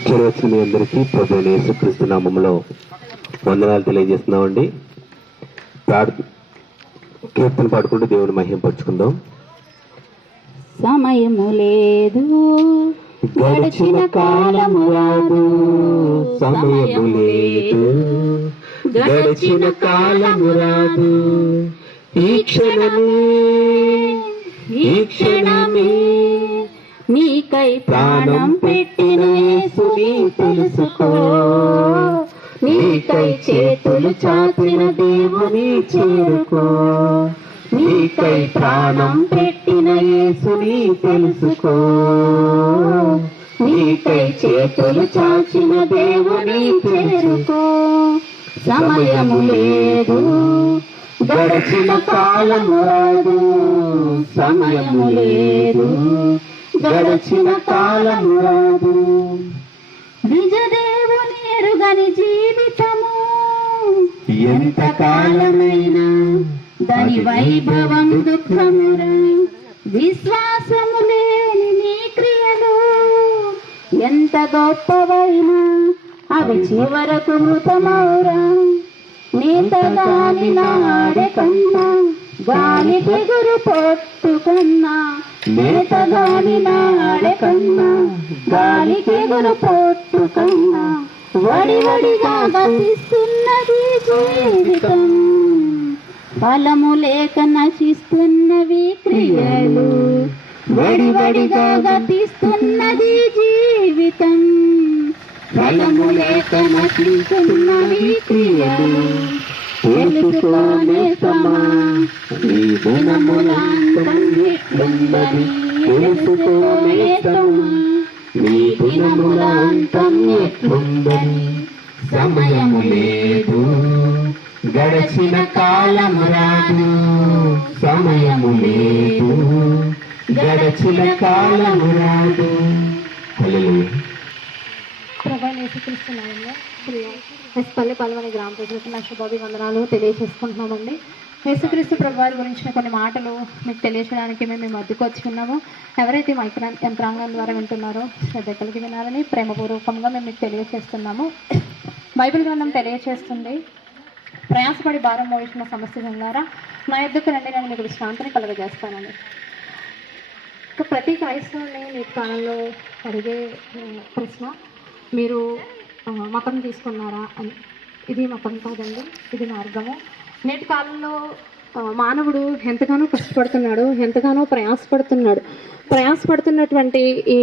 చూడవచ్చిన మీ అందరికీ ప్రభు యేసుక్రీస్తు నామములో వందనాలు తెలియజేస్తున్నామండి. ప్రార్థ కీర్తన పాడుకుంటూ దేవుని మహిమ పరుచుకుందాం సమయము లేదు గడిచిన కాలము రాదు సమయము లేదు గడిచిన కాలము రాదు ఈ క్షణమే ఈ క్షణమే నీకై ప్రాణం పెట్టిన యేసుని తెలుసుకో. నీకై చేతులు చాచిన దేవుని చేరుకో. నీకై ప్రాణం పెట్టిన యేసుని తెలుసుకో. నీకై చేతులు చాచిన దేవుని చేరుకో. సమయము లేదు. గడిచిన కాలము రాదు. సమయము లేదు. గడిచిన కాలము రాదు. నిజదేవుని ఎరుగని జీవితము. ఎంత కాలమైనా దాని వైభవం దుఃఖమురని విశ్వాసము లేని నీ క్రియలు. ఎంత గొప్పవైనా అవి చివరకు మృతమౌరా. నేతగాని నాడే కన్నా గాలి పొట్టుకన్నా. నేతగాని నాడే నాడకన్నా గాలికెగురు పొట్టుకన్నా వడి వడిగా గతిస్తున్నది జీవితం. ఫలము లేక నశిస్తున్నవి క్రియలు వడి వడిగా గతిస్తున్నది జీవితం. ఫలము లేక నశిస్తున్నవి క్రియలు తెలుసుకోనే సమా నీ ఎట్లుందని సమయము లేదు గడచిన కాలము రాదు సమయము లేదు గడచిన కాలము రాదు హల్లెలూయా. ప్రభా ఎస్పల్లి గ్రామ ప్రజలకు నా వందనాలు తెలియజేసుకుంటున్నామండి యేసుక్రీస్తు ప్రభు వారి గురించిన కొన్ని మాటలు మీకు తెలియజేయడానికి మేము మీ మధ్యకు వచ్చి ఉన్నాము. ఎవరైతే మైక్ర యంత్రాంగం ద్వారా వింటున్నారో శ్రద్ధ కలిగి వినాలని ప్రేమపూర్వకంగా మేము మీకు తెలియజేస్తున్నాము. బైబిల్ గ్రంథం తెలియజేస్తుంది. ప్రయాసపడి భారం మోయించిన సమస్య ద్వారా నా యొక్కకు రండి నేను మీకు విశ్రాంతిని కలుగజేస్తానని. ప్రతి క్రైస్తవుని మీ కాలంలో అడిగే ప్రశ్న మీరు మతం తీసుకున్నారా అని. ఇది మతం కాదండి ఇది మార్గము. నేటి కాలంలో మానవుడు ఎంతగానో కష్టపడుతున్నాడు ఎంతగానో ప్రయాసపడుతున్నాడు. ప్రయాసపడుతున్నటువంటి ఈ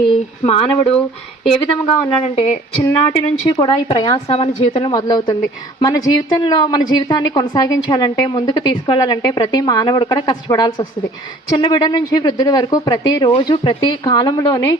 మానవుడు ఏ విధంగా ఉన్నాడంటే చిన్నాటి నుంచి కూడా ఈ ప్రయాస మన జీవితంలో మొదలవుతుంది. మన జీవితంలో మన జీవితాన్ని కొనసాగించాలంటే ముందుకు తీసుకెళ్ళాలంటే ప్రతి మానవుడు కూడా కష్టపడాల్సి వస్తుంది. చిన్న బిడ్డ నుంచి వృద్ధుల వరకు ప్రతిరోజు ప్రతి కాలంలోనే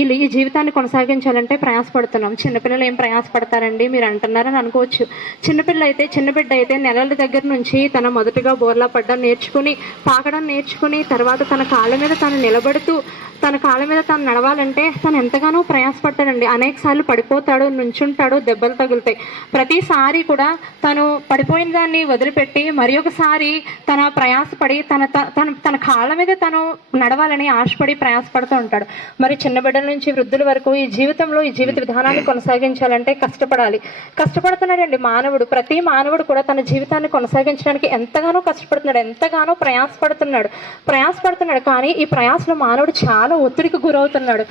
ఈ ఈ జీవితాన్ని కొనసాగించాలంటే ప్రయాసపడుతున్నాం. చిన్నపిల్లలు ఏం ప్రయాసపడతారండి? మీరు అంటున్నారని అనుకోవచ్చు. చిన్నపిల్ల అయితే చిన్న బిడ్డ అయితే నెలల దగ్గర నుంచి తన మొదటిగా బోర్లా పడ్డం నేర్చుకుని పాకడం నేర్చుకుని తర్వాత తన కాళ్ళ మీద తను నిలబడుతూ తన కాళ్ళ మీద తను నడవాలంటే తను ఎంతగానో ప్రయాసపడతాడండి. అనేక సార్లు పడిపోతాడు నుంచుంటాడు దెబ్బలు తగులుతాయి. ప్రతిసారి కూడా తను పడిపోయిన దాన్ని వదిలిపెట్టి మరి ఒకసారి తన ప్రయాసపడి తన త- తన తన కాళ్ళ మీద తను నడవాలని ఆశపడి ప్రయాసపడుతూ ఉంటాడు. మరి చిన్న బిడ్డల నుంచి వృద్ధుల వరకు ఈ జీవితంలో ఈ జీవిత విధానాన్ని కొనసాగించాలంటే కష్టపడాలి. కష్టపడుతున్నాడండి మానవుడు. ప్రతి మానవుడు కూడా తన జీవితాన్ని కొనసాగించడానికి ఎంతగానో కష్టపడుతున్నాడు ఎంతగానో ప్రయాసపడుతున్నాడు. ప్రయాసపడుతున్నాడు కానీ ఈ ప్రయాసలో మానవుడు మానవుడు చాలా ఒత్తిడికి గురవుతున్నాడు.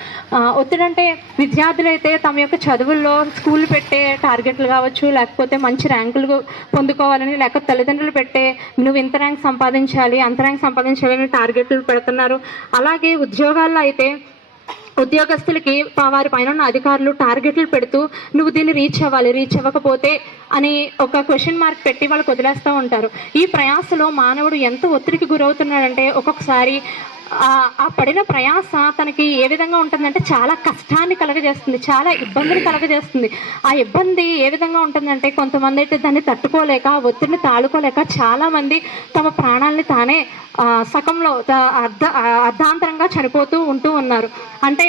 ఒత్తిడి అంటే విద్యార్థులు అయితే తమ యొక్క చదువుల్లో స్కూల్ పెట్టే టార్గెట్లు కావచ్చు లేకపోతే మంచి ర్యాంకులు పొందుకోవాలని లేకపోతే తల్లిదండ్రులు పెట్టే నువ్వు ఇంత ర్యాంక్ సంపాదించాలి అంత ర్యాంక్ సంపాదించాలని టార్గెట్లు పెడుతున్నారు. అలాగే ఉద్యోగాల్లో అయితే ఉద్యోగస్తులకి వారి పైన ఉన్న అధికారులు టార్గెట్లు పెడుతూ నువ్వు దీన్ని రీచ్ అవ్వాలి రీచ్ అవ్వకపోతే అని ఒక క్వశ్చన్ మార్క్ పెట్టి వాళ్ళకి వదిలేస్తూ ఉంటారు. ఈ ప్రయాసలో మానవుడు ఎంత ఒత్తిడికి గురవుతున్నాడంటే ఒక్కొక్కసారి ఆ పడిన ప్రయాస తనకి ఏ విధంగా ఉంటుందంటే చాలా కష్టాన్ని కలగజేస్తుంది చాలా ఇబ్బందిని కలగజేస్తుంది. ఆ ఇబ్బంది ఏ విధంగా ఉంటుందంటే కొంతమంది అయితే దాన్ని తట్టుకోలేక ఆ ఒత్తిడిని తాళుకోలేక చాలా మంది తమ ప్రాణాలని తానే సకంలో అర్ధ అర్ధాంతరంగా చనిపోతూ ఉంటూ ఉన్నారు. అంటే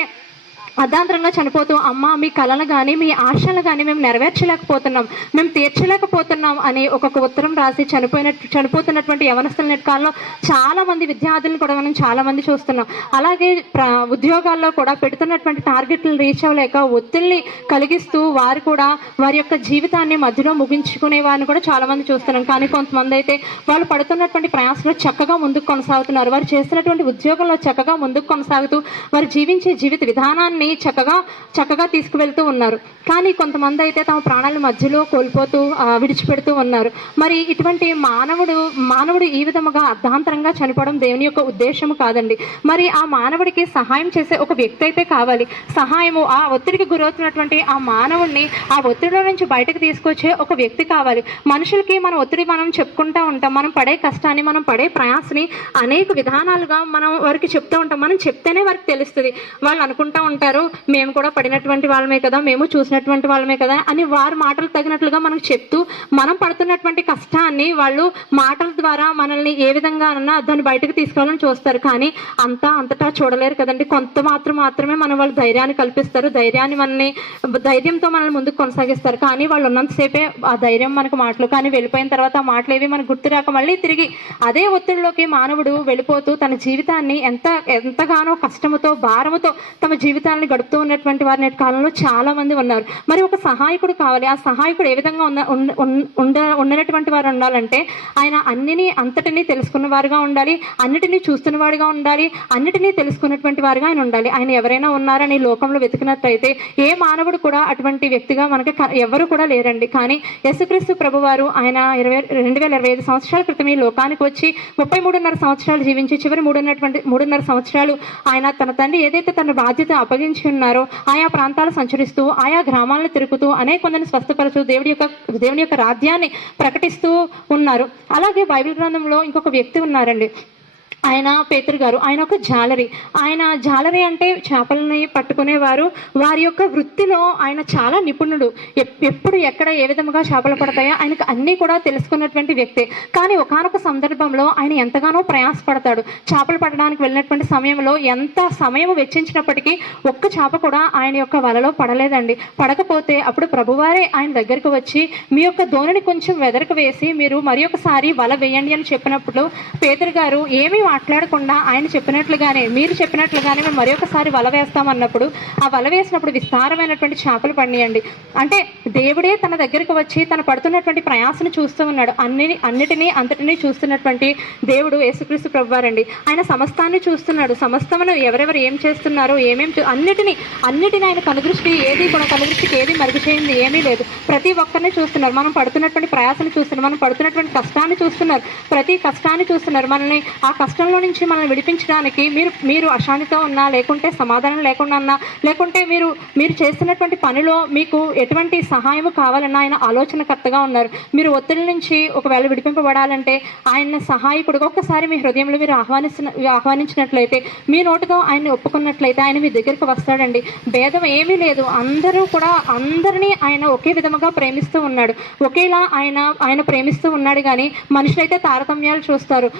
అర్ధాంతరంలో చనిపోతూ అమ్మ మీ కళలు కానీ మీ ఆశలు కానీ మేము నెరవేర్చలేకపోతున్నాం. మేము తీర్చలేకపోతున్నాం అని ఒక్కొక్క ఉత్తరం రాసి చనిపోయిన చనిపోతున్నటువంటి యవనస్తుల నెట్కాల్లో చాలా మంది విద్యార్థులను కూడా మనం చాలా మంది చూస్తున్నాం. అలాగే ఉద్యోగాల్లో కూడా పెడుతున్నటువంటి టార్గెట్లు రీచ్ అవ్వలేక ఒత్తిడిని కలిగిస్తూ వారు కూడా వారి యొక్క జీవితాన్ని మధ్యలో ముగించుకునే వారిని కూడా చాలా మంది చూస్తున్నాం. కానీ కొంతమంది అయితే వాళ్ళు పడుతున్నటువంటి ప్రయాసంలో చక్కగా ముందుకు కొనసాగుతున్నారు. వారు చేస్తున్నటువంటి ఉద్యోగంలో చక్కగా ముందుకు కొనసాగుతూ వారు జీవించే జీవిత విధానాన్ని చక్కగా చక్కగా తీసుకువెళ్తూ ఉన్నారు. కానీ కొంతమంది అయితే తమ ప్రాణాల మధ్యలో కోల్పోతూ విడిచిపెడుతూ ఉన్నారు. మరి ఇటువంటి మానవుడు మానవుడు ఈ విధముగా అర్ధాంతరంగా చనిపోవడం దేవుని యొక్క ఉద్దేశం కాదండి. మరి ఆ మానవుడికి సహాయం చేసే ఒక వ్యక్తి అయితే కావాలి. సహాయము ఆ ఒత్తిడికి గురవుతున్నటువంటి ఆ మానవుడిని ఆ ఒత్తిడిలో నుంచి బయటకు తీసుకొచ్చే ఒక వ్యక్తి కావాలి. మనుషులకి మన ఒత్తిడి మనం చెప్పుకుంటా ఉంటాం. మనం పడే కష్టాన్ని మనం పడే ప్రయాసని అనేక విధానాలుగా మనం వారికి చెప్తూ ఉంటాం. మనం చెప్తేనే వారికి తెలుస్తుంది. వాళ్ళు అనుకుంటా ఉంటారు. మేము కూడా పడినటువంటి వాళ్ళమే కదా మేము చూసినటువంటి వాళ్ళమే కదా అని వారి మాటలు తగినట్లుగా మనకు చెప్తూ మనం పడుతున్నటువంటి కష్టాన్ని వాళ్ళు మాటల ద్వారా మనల్ని ఏ విధంగా అన్నా దాన్ని బయటకు తీసుకురావాలని చూస్తారు. కానీ అంతా అంతటా చూడలేరు కదండి. కొంత మాత్రం మాత్రమే మన వాళ్ళు ధైర్యాన్ని కల్పిస్తారు. ధైర్యాన్ని మనల్ని ధైర్యంతో మనల్ని ముందుకు కొనసాగిస్తారు. కానీ వాళ్ళు ఉన్నంతసేపే ఆ ధైర్యం మనకు మాటలు కానీ వెళ్ళిపోయిన తర్వాత ఆ మాటలు ఏవి మనకు గుర్తు రాక మళ్ళీ తిరిగి అదే ఒత్తిడిలోకి మానవుడు వెళ్ళిపోతూ తన జీవితాన్ని ఎంత ఎంతగానో కష్టముతో భారముతో తమ జీవితాన్ని గడుపుతూ ఉన్నటువంటి వారి నేటి కాలంలో చాలా మంది ఉన్నారు. మరి ఒక సహాయకుడు కావాలి. ఆ సహాయకుడు ఏ విధంగా ఉన్న ఉండ ఉండనటువంటి వారు ఉండాలంటే ఆయన అన్నిని అంతటినీ తెలుసుకున్న వారుగా ఉండాలి. అన్నిటినీ చూస్తున్న వాడుగా ఉండాలి. అన్నిటినీ తెలుసుకున్నటువంటి వారుగా ఆయన ఉండాలి. ఆయన ఎవరైనా ఉన్నారని లోకంలో వెతికినట్లయితే ఏ మానవుడు కూడా అటువంటి వ్యక్తిగా మనకి ఎవరు కూడా లేరండి. కానీ యేసుక్రీస్తు ప్రభువారు ఆయన ఇరవై రెండు వేల ఇరవై ఐదు సంవత్సరాల క్రితం ఈ లోకానికి వచ్చి ముప్పై మూడున్నర సంవత్సరాలు జీవించి చివరి మూడున్నటువంటి మూడున్నర సంవత్సరాలు ఆయన తన తండ్రి ఏదైతే తన బాధ్యత అప్పగించి ఉన్నారు. ఆయా ప్రాంతాలు సంచరిస్తూ ఆయా గ్రామాలను తిరుగుతూ అనేక మందిని స్వస్థపరుచు దేవుడి యొక్క దేవుని యొక్క రాజ్యాన్ని ప్రకటిస్తూ ఉన్నారు. అలాగే బైబిల్ గ్రంథంలో ఇంకొక వ్యక్తి ఉన్నారండి. ఆయన పేతురు గారు ఆయన ఒక జాలరి. ఆయన జాలరి అంటే చేపలని పట్టుకునేవారు. వారి యొక్క వృత్తిలో ఆయన చాలా నిపుణుడు. ఎప్పుడు ఎక్కడ ఏ విధముగా చేపలు పడతాయో ఆయనకు అన్నీ కూడా తెలుసుకున్నటువంటి వ్యక్తే. కానీ ఒకనొక సందర్భంలో ఆయన ఎంతగానో ప్రయాసపడతాడు. చేపలు పట్టడానికి వెళ్ళినటువంటి సమయంలో ఎంత సమయం వెచ్చించినప్పటికీ ఒక్క చేప కూడా ఆయన యొక్క వలలో పడలేదండి. పడకపోతే అప్పుడు ప్రభువారే ఆయన దగ్గరికి వచ్చి మీ యొక్క ధోనిని కొంచెం వెదరకు వేసి మీరు మరి ఒకసారి వల వేయండి అని చెప్పినప్పుడు పేదరు గారు ఏమీ మాట్లాడకుండా ఆయన చెప్పినట్లుగానే మీరు చెప్పినట్లుగానే మేము మరొకసారి వల వేస్తామన్నప్పుడు ఆ వల వేసినప్పుడు విస్తారమైనటువంటి చేపలు పడినాయండి అంటే దేవుడే తన దగ్గరికి వచ్చి తన పడుతున్నటువంటి ప్రయాసను చూస్తూ ఉన్నాడు. అన్ని అన్నిటినీ అంతటినీ చూస్తున్నటువంటి దేవుడు యేసుక్రీస్తు ప్రభువారండి. ఆయన సమస్తాన్ని చూస్తున్నాడు. సమస్తమును ఎవరెవరు ఏం చేస్తున్నారో ఏమేం చూ- అన్నిటినీ అన్నిటిని ఆయన కనుదృష్టి ఏది కూడా కనుదృష్టికి ఏది మరుగు చేయింది ఏమీ లేదు. ప్రతి ఒక్కరిని చూస్తున్నారు. మనం పడుతున్నటువంటి ప్రయాసను చూస్తున్నారు. మనం పడుతున్నటువంటి కష్టాన్ని చూస్తున్నారు. ప్రతి కష్టాన్ని చూస్తున్నారు. మనల్ని ఆ కష్టం కష్టంలో నుంచి మనల్ని విడిపించడానికి మీరు మీరు అశాంతితో ఉన్నా లేకుంటే సమాధానం లేకుండా ఉన్నా లేకుంటే మీరు మీరు చేస్తున్నటువంటి పనిలో మీకు ఎటువంటి సహాయం కావాలన్నా ఆయన ఆలోచనకర్తగా ఉన్నారు. మీరు ఒత్తిడి నుంచి ఒకవేళ విడిపింపబడాలంటే ఆయన సహాయకుడుగా ఒక్కసారి మీ హృదయంలో మీరు ఆహ్వానిస్తున్న ఆహ్వానించినట్లయితే మీ నోటితో ఆయన్ని ఒప్పుకున్నట్లయితే ఆయన మీ దగ్గరికి వస్తాడండి. భేదం ఏమీ లేదు. అందరూ కూడా అందరినీ ఆయన ఒకే విధముగా ప్రేమిస్తూ ఉన్నాడు. ఒకేలా ఆయన ఆయన ప్రేమిస్తూ ఉన్నాడు కానీ మనుషులైతే తారతమ్యాలు చూస్తారు.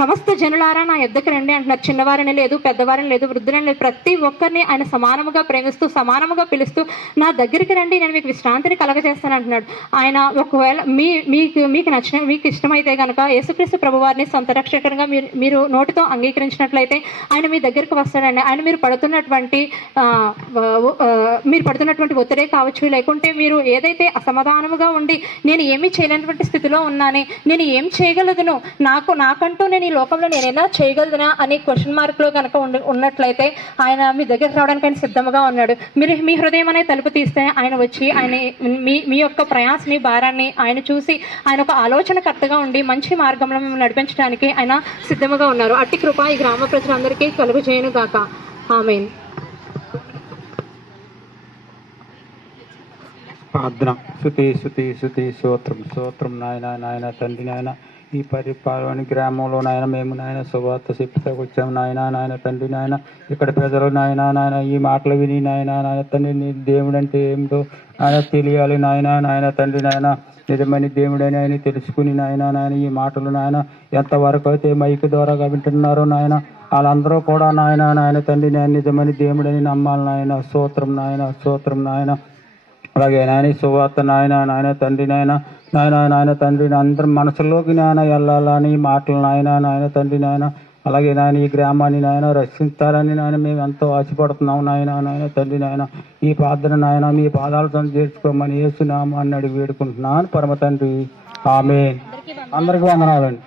సమస్త జనులారా నా ఎద్దకు రండి అంటున్నారు. చిన్నవారని లేదు పెద్దవారని లేదు వృద్ధులని లేదు. ప్రతి ఒక్కరిని ఆయన సమానముగా ప్రేమిస్తూ సమానముగా పిలుస్తూ నా దగ్గరికి రండి నేను మీకు విశ్రాంతిని కలగజేస్తాను అంటున్నాడు. ఆయన ఒకవేళ మీ మీకు మీకు నచ్చిన మీకు ఇష్టమైతే కనుక యేసుక్రీస్తు ప్రభువారిని సొంత రక్షకరంగా మీరు మీరు నోటితో అంగీకరించినట్లయితే ఆయన మీ దగ్గరికి వస్తాడండి. ఆయన మీరు పడుతున్నటువంటి మీరు పడుతున్నటువంటి ఒత్తిడే కావచ్చు లేకుంటే మీరు ఏదైతే అసమాధానముగా ఉండి నేను ఏమీ చేయలేనటువంటి స్థితిలో ఉన్నానే నేను ఏం చేయగలదును? నాకు నాకంటూ నేను ఈ లోకం లోకంలో నేను ఎలా చేయగలదునా అని క్వశ్చన్ మార్క్లో కనుక ఉన్నట్లయితే ఆయన మీ దగ్గర రావడానికి ఆయన సిద్ధముగా ఉన్నాడు. మీరు మీ హృదయం అనే తలుపు తీస్తే ఆయన వచ్చి ఆయన మీ మీ యొక్క ప్రయాసని భారాన్ని ఆయన చూసి ఆయన ఒక ఆలోచనకర్తగా ఉండి మంచి మార్గంలో మేము నడిపించడానికి ఆయన సిద్ధముగా ఉన్నారు. అట్టి కృప ఈ గ్రామ ప్రజలందరికీ కలుగు చేయను గాక. ఆమెన్. ప్రార్థన. శుతి శుతి శుతి స్తోత్రం స్తోత్రం నాయన నాయన తండ్రి నాయన. ఈ పరిపాలన గ్రామంలో నాయన మేము నాయన శుభార్త చెప్తే వచ్చాము నాయన నాయన తండ్రి నాయన ఇక్కడ ప్రజలు నాయన నాయన ఈ మాటలు విని నాయన నాయన తండ్రి నీ దేవుడు అంటే ఏమిటో ఆయన తెలియాలి నాయన నాయన తండ్రి నాయన నిజమైన దేవుడని ఆయన తెలుసుకుని నాయన నాయన ఈ మాటలు నాయన ఎంతవరకు అయితే మైక్ ద్వారా వింటున్నారో నాయన వాళ్ళందరూ కూడా నాయన నాయన తండ్రి నేను నిజమైన దేవుడని నమ్మాలి నాయన. సూత్రం నాయన సూత్రం నాయన. అలాగే నాయన సువార్త నాయన నాయన తండ్రి నాయన నాయన నాయన తండ్రి అందరి మనసులోకి నాయన వెళ్ళాలని మాటలు నాయన నాయన తండ్రి నాయన అలాగే నాయన ఈ గ్రామాన్ని నాయన రక్షిస్తారని నాయన మేము ఎంతో ఆశపడుతున్నాం నాయన నాయన తండ్రి నాయన. ఈ ప్రార్థన నాయన మీ పాదాలతో చేర్చుకోమని వేస్తున్నాము అడిగి వేడుకుంటున్నాను. పరమ తండ్రి ఆమె అందరికీ వందనాలండి.